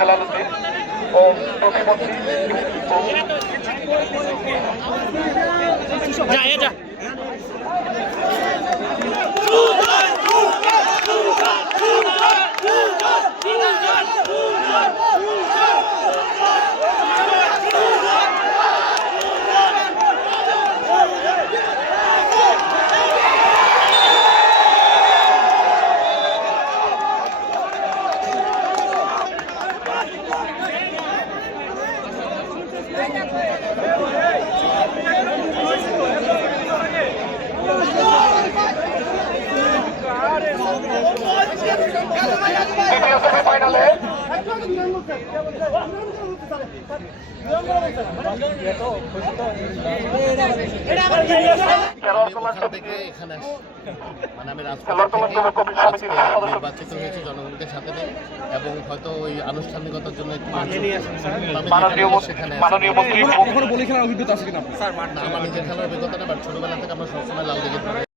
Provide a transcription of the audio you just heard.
হেলালুদ্দিন ও প্রতিমন্ত্রী ফাইনালে নির্বাচিত হয়েছে জনগণকে সাথে নিয়ে এবং হয়তো ওই আনুষ্ঠানিকতার জন্য একটু মাননীয় মন্ত্রী আমার নিজের খেলার অভিজ্ঞতা না, বাট ছোটবেলা থেকে আমরা সবসময় লাল দিকে